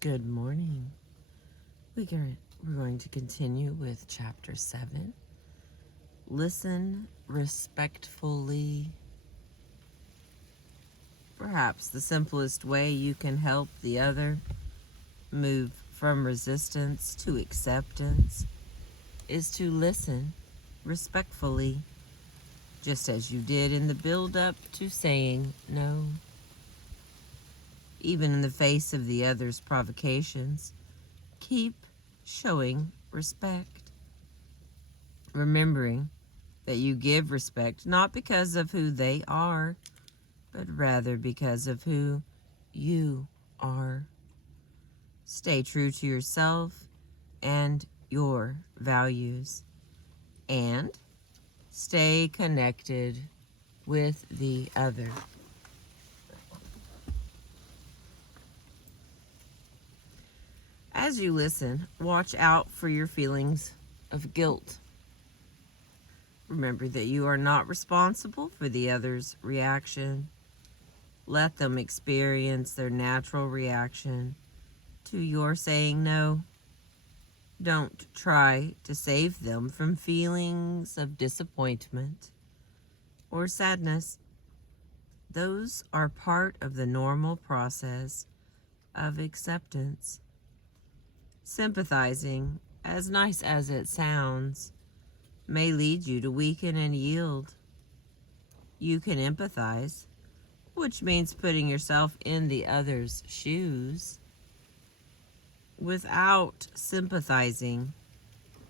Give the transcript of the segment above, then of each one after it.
Good morning. We're going to continue with Chapter 7. Listen respectfully. Perhaps the simplest way you can help the other move from resistance to acceptance is to listen respectfully, just as you did in the build-up to saying no. Even in the face of the other's provocations, keep showing respect, remembering that you give respect not because of who they are, but rather because of who you are. Stay true to yourself and your values, and stay connected with the other. As you listen, watch out for your feelings of guilt. Remember that you are not responsible for the other's reaction. Let them experience their natural reaction to your saying no. Don't try to save them from feelings of disappointment or sadness. Those are part of the normal process of acceptance. Sympathizing, as nice as it sounds, may lead you to weaken and yield. You can empathize, which means putting yourself in the other's shoes, without sympathizing,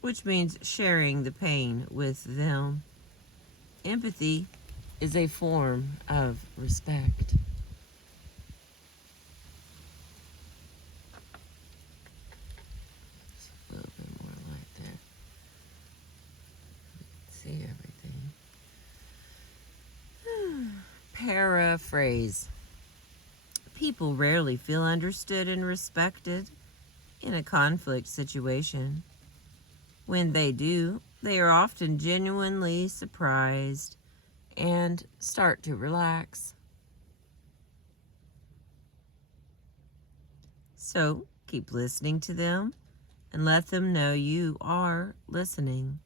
which means sharing the pain with them. Empathy is a form of respect. Just a little bit more light there. See everything. Paraphrase. People rarely feel understood and respected in a conflict situation. When they do, they are often genuinely surprised and start to relax. So keep listening to them and let them know you are listening.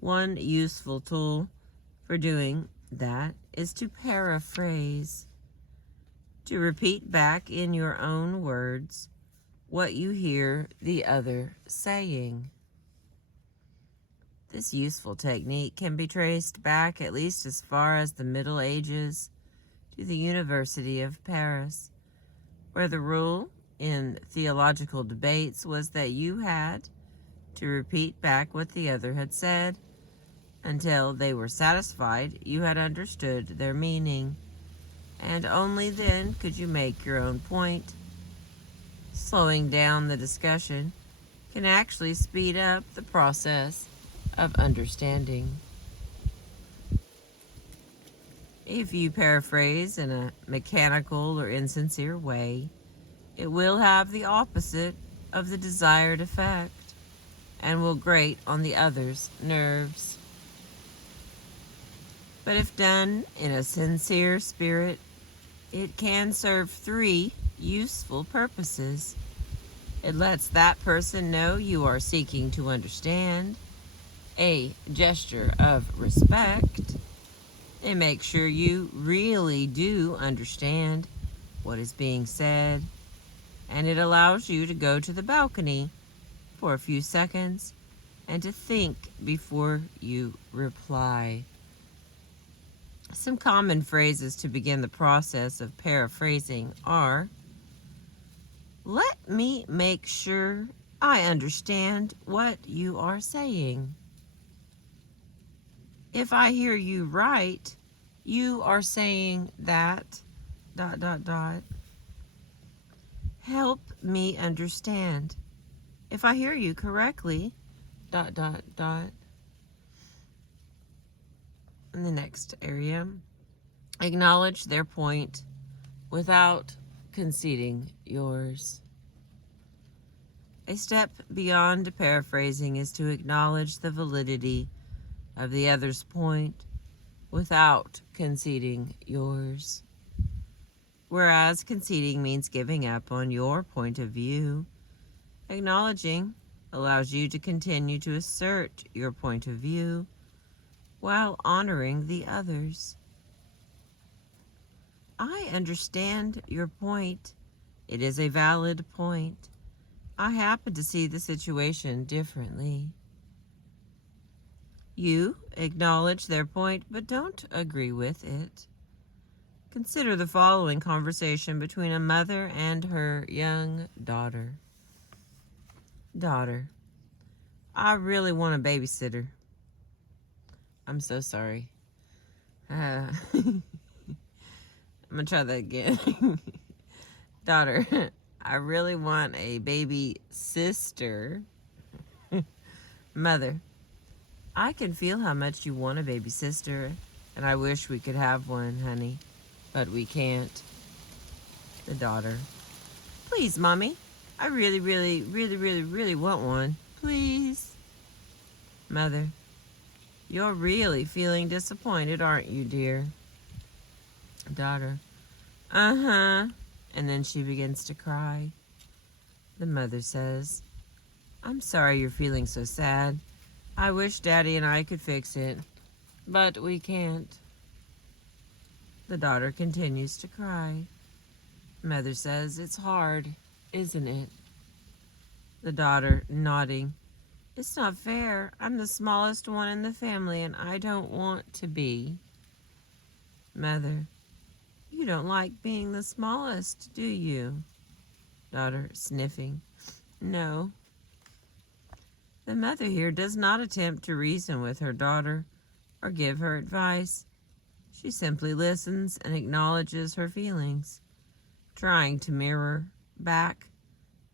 One useful tool for doing that is to paraphrase, to repeat back in your own words what you hear the other saying. This useful technique can be traced back at least as far as the Middle Ages to the University of Paris, where the rule in theological debates was that you had to repeat back what the other had said until they were satisfied you had understood their meaning, and only then could you make your own point. Slowing down the discussion can actually speed up the process of understanding. If you paraphrase in a mechanical or insincere way, it will have the opposite of the desired effect and will grate on the other's nerves. But if done in a sincere spirit, it can serve 3 useful purposes. It lets that person know you are seeking to understand, a gesture of respect. It makes sure you really do understand what is being said, and it allows you to go to the balcony for a few seconds and to think before you reply. Some common phrases to begin the process of paraphrasing are, "Let me make sure I understand what you are saying." "If I hear you right, you are saying that ... Help me understand. If I hear you correctly ... In the next area, acknowledge their point without conceding yours. A step beyond paraphrasing is to acknowledge the validity of the other's point without conceding yours. whereas conceding means giving up on your point of view. Acknowledging allows you to continue to assert your point of view while honoring the others. I understand your point. It is a valid point. I happen to see the situation differently. You acknowledge their point, but don't agree with it. Consider the following conversation between a mother and her young daughter. Daughter, I really want a babysitter. I'm so sorry. I'm going to try that again. Daughter, I really want a baby sister. Mother, I can feel how much you want a baby sister, and I wish we could have one, honey, but we can't. The daughter, please, Mommy, I really, really, really, really, really want one. Please. Mother, you're really feeling disappointed, aren't you, dear? Daughter, uh-huh. And then she begins to cry. The mother says, I'm sorry you're feeling so sad. I wish Daddy and I could fix it, but we can't. The daughter continues to cry. Mother says, it's hard, isn't it? The daughter, nodding, it's not fair. I'm the smallest one in the family, and I don't want to be. Mother, you don't like being the smallest, do you? Daughter, sniffing, no. The mother here does not attempt to reason with her daughter or give her advice. She simply listens and acknowledges her feelings, trying to mirror back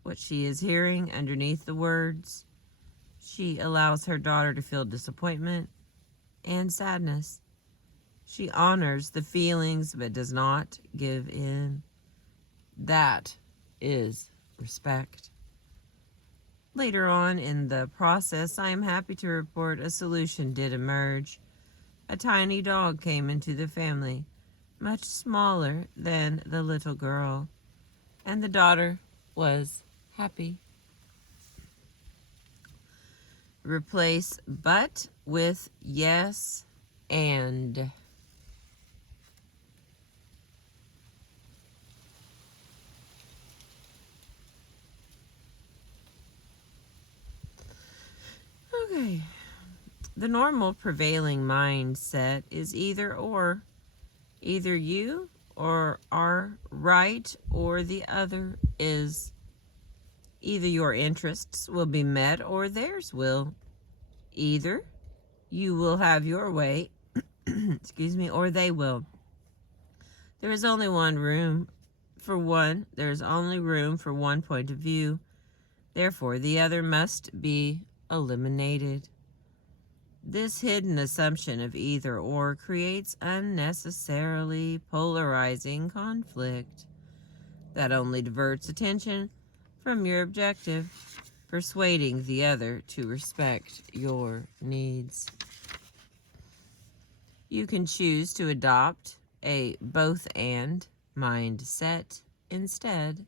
what she is hearing underneath the words. She allows her daughter to feel disappointment and sadness. She honors the feelings but does not give in. That is respect. Later on in the process, I am happy to report a solution did emerge. A tiny dog came into the family, much smaller than the little girl, and the daughter was happy. Replace but with yes and. Okay. The normal prevailing mindset is either or. Either you are right or the other is. Either your interests will be met or theirs will. Either you will have your way, or they will. There is only room for one point of view. Therefore, the other must be eliminated. This hidden assumption of either or creates unnecessarily polarizing conflict that only diverts attention from your objective, persuading the other to respect your needs. You can choose to adopt a both and mindset instead.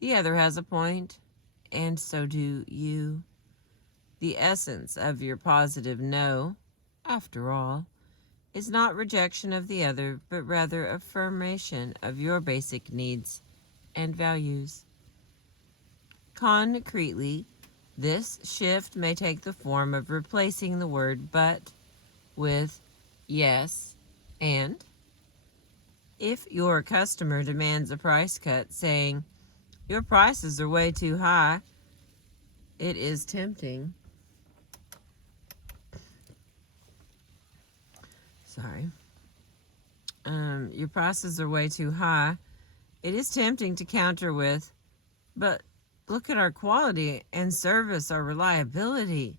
The other has a point, and so do you. The essence of your positive no, after all, is not rejection of the other, but rather affirmation of your basic needs and values. Concretely, this shift may take the form of replacing the word but with yes and. If your customer demands a price cut, saying, your prices are way too high, it is tempting. Your prices are way too high. It is tempting to counter with, but look at our quality and service, our reliability.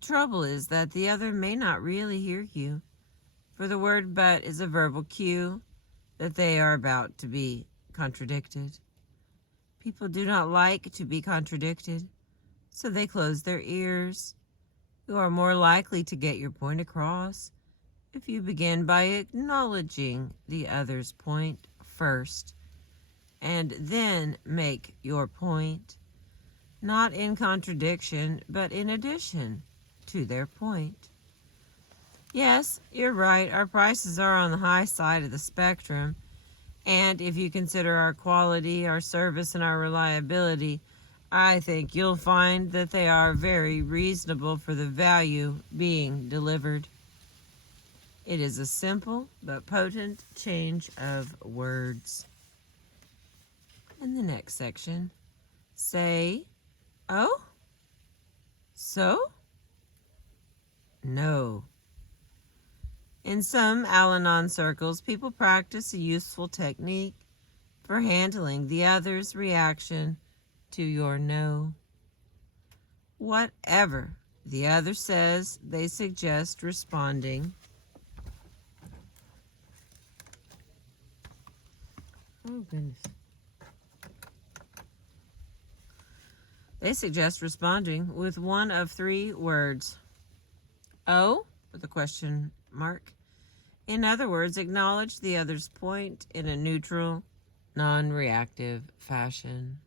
Trouble is that the other may not really hear you, for the word but is a verbal cue that they are about to be contradicted. People do not like to be contradicted, so they close their ears. You are more likely to get your point across if you begin by acknowledging the other's point first, and then make your point, not in contradiction, but in addition to their point. Yes, you're right, our prices are on the high side of the spectrum, and if you consider our quality, our service, and our reliability, I think you'll find that they are very reasonable for the value being delivered. It is a simple but potent change of words. In the next section, say, oh, so, no. In some Al-Anon circles, people practice a useful technique for handling the other's reaction to your no. Whatever the other says, they suggest responding. Oh, goodness. They suggest responding with one of three words. Oh, with a question mark. In other words, acknowledge the other's point in a neutral, non-reactive fashion.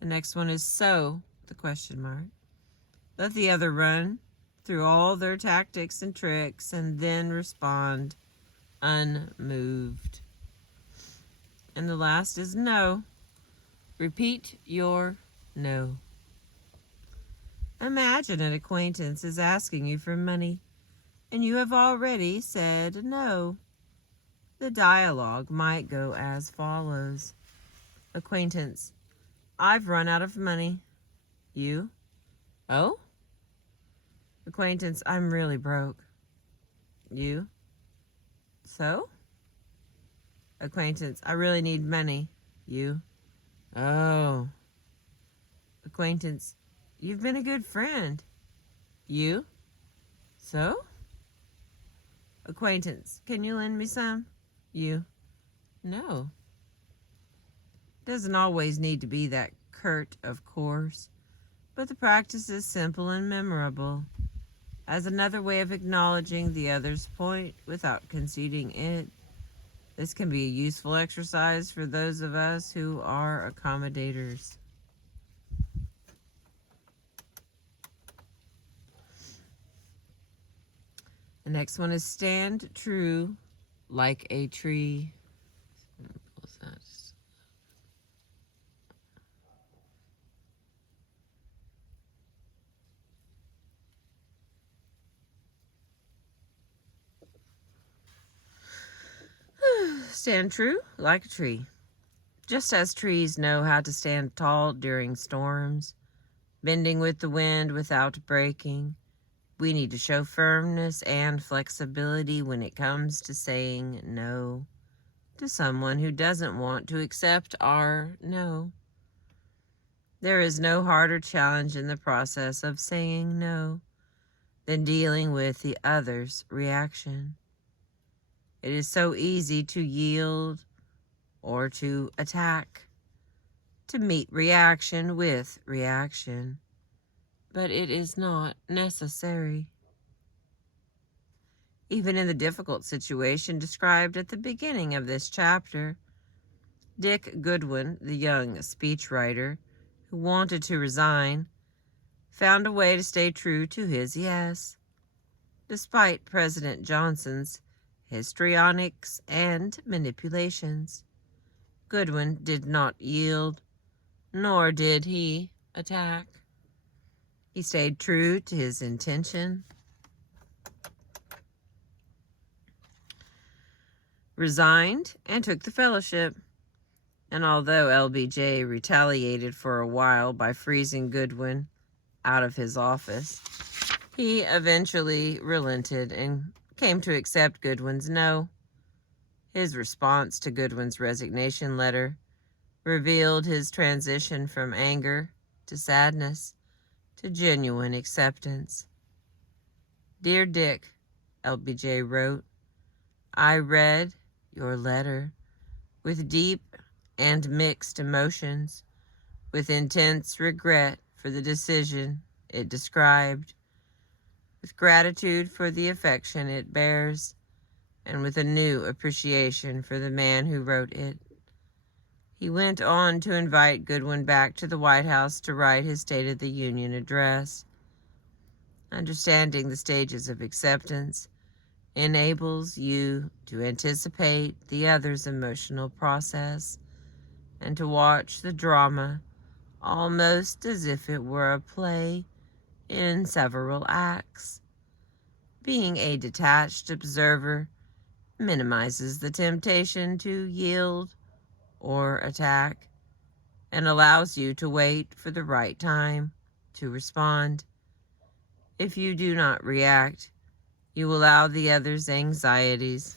The next one is so, the question mark. Let the other run through all their tactics and tricks and then respond unmoved. And the last is no. Repeat your no. Imagine an acquaintance is asking you for money, and you have already said no. The dialogue might go as follows. Acquaintance, I've run out of money. You? Oh? Acquaintance, I'm really broke. You? So? Acquaintance, I really need money. You? Oh. Acquaintance, you've been a good friend. You? So? Acquaintance, can you lend me some? You? No. Doesn't always need to be that curt, of course, but the practice is simple and memorable, as another way of acknowledging the other's point without conceding it. This can be a useful exercise for those of us who are accommodators. The next one is stand true like a tree. What's that? Stand true like a tree. Just as trees know how to stand tall during storms, bending with the wind without breaking, we need to show firmness and flexibility when it comes to saying no to someone who doesn't want to accept our no. There is no harder challenge in the process of saying no than dealing with the other's reaction. It is so easy to yield or to attack, to meet reaction with reaction, but it is not necessary. Even in the difficult situation described at the beginning of this chapter, Dick Goodwin, the young speechwriter who wanted to resign, found a way to stay true to his yes, despite President Johnson's histrionics and manipulations. Goodwin did not yield, nor did he attack. He stayed true to his intention, resigned, and took the fellowship. And although LBJ retaliated for a while by freezing Goodwin out of his office, he eventually relented and came to accept Goodwin's no. His response to Goodwin's resignation letter revealed his transition from anger to sadness to genuine acceptance. Dear Dick, LBJ wrote, I read your letter with deep and mixed emotions, with intense regret for the decision it described, with gratitude for the affection it bears, and with a new appreciation for the man who wrote it. He went on to invite Goodwin back to the White House to write his State of the Union address. Understanding the stages of acceptance enables you to anticipate the other's emotional process and to watch the drama almost as if it were a play in several acts. Being a detached observer minimizes the temptation to yield or attack and allows you to wait for the right time to respond. If you do not react, you allow the other's anxieties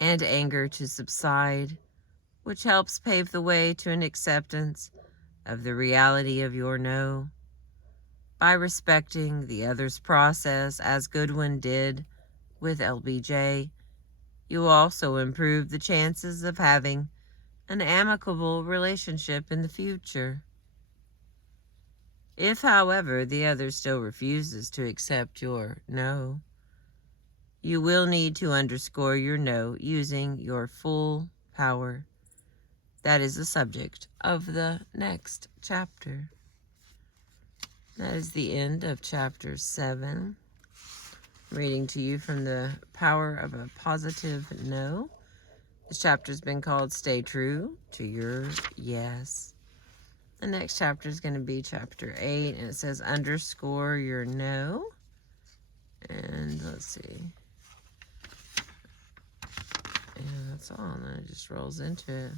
and anger to subside, which helps pave the way to an acceptance of the reality of your no. By respecting the other's process, as Goodwin did with LBJ, you also improve the chances of having an amicable relationship in the future. If, however, the other still refuses to accept your no, you will need to underscore your no using your full power. That is the subject of the next chapter. That is the end of chapter 7. Reading to you from The Power of a Positive No. This chapter has been called Stay True to Your Yes. The next chapter is going to be chapter 8, and it says underscore your no. And let's see. And that's all. And then it just rolls into it.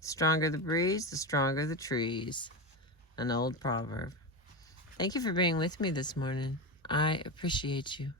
Stronger the breeze, the stronger the trees. An old proverb. Thank you for being with me this morning. I appreciate you.